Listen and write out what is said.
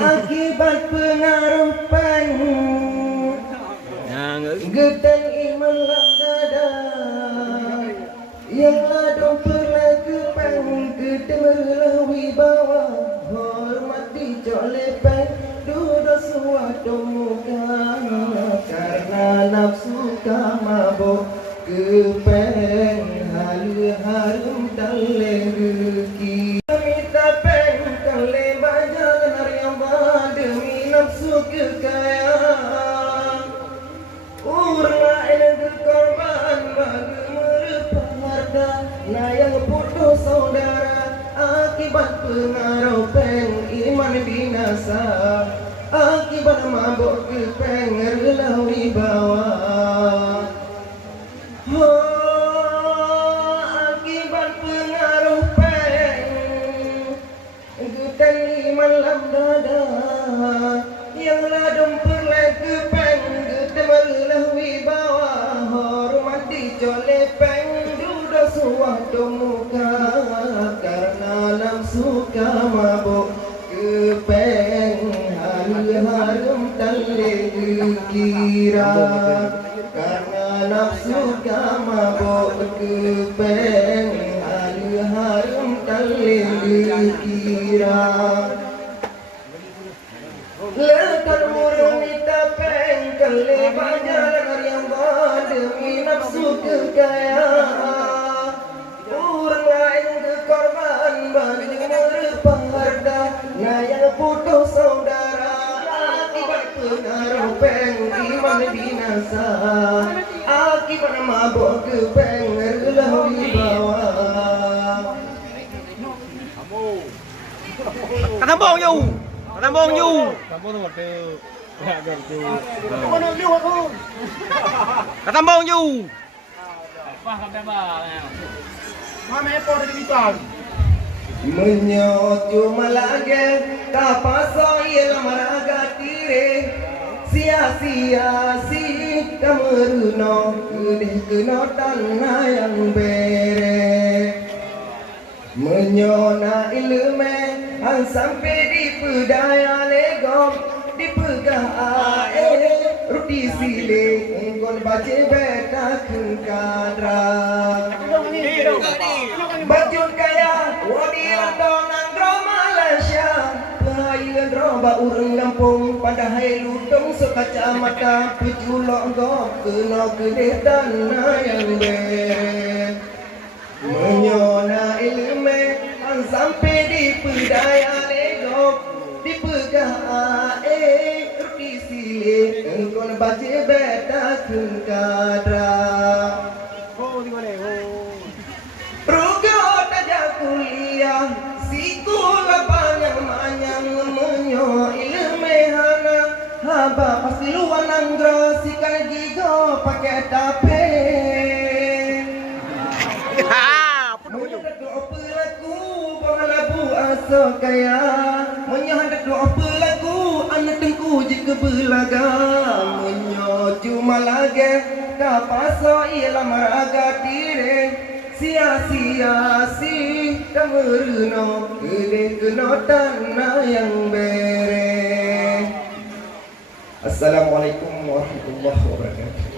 akibat pengaruh peng gedang iman lam dada yang ladong perlaku peng gedemerlah wibawa hormati joleh peng duduk suatu muka karena nafsu kamabuk kepeng halu harum tale rezeki minta peng tale bajan riyadha demi nafsu kekayaan urang lain berkorban bagi merepah harta nah yang putus saudara akibat pengaruh peng iman binasa akibat mabuk kepeng rela wibawa akibat pengaruh peng gedang iman lam dada yang ladung perlai kepeng gedemerlah wibawa hormati joleh peng duduk suatu muka karena nafsu kamabuk kepeng harum tale kira karena nafsu kamabuk kepeng harum tale kira lekan murung minta peng kele banyak yang demi nafsu kekayaan orang lain kekorban bagi merepah harta nah yang putus saudara akibat pengaruh peng iman binasa akibat mabuk kepeng rela wibawa Katambong you. Katambong you. Katambong you. menyot cuma lagi tak pasang ialah maraga tire sia-sia si kameruno kedih kena tanah yang bere menyona ilme han sampai di pedaya legom di pegah roti sile engkau baca beta kengkadra bajun kaya wadilan donang dro Malaysia pahayuan dro ba urang lampung padahal ludong sekacamata pejulok gop kena kedih tanah yang bere menyona ilme an sampai di pedaya legok di pegah roti sile engkau baca beta kengkadra rugo tajak kuliah sikul panjang-panjang menyo ilme hana haba pasti luan anggro sikan gigo pakai tape menyohat doa pelaku pengalabu asa kaya menyohat doa pelaku anak tengku jika belaga menyo cuma lagi tak pasal ialah maraga tire sia-sia si kameruno kedih kena tanah yang bere. Assalamualaikum warahmatullahi wabarakatuh.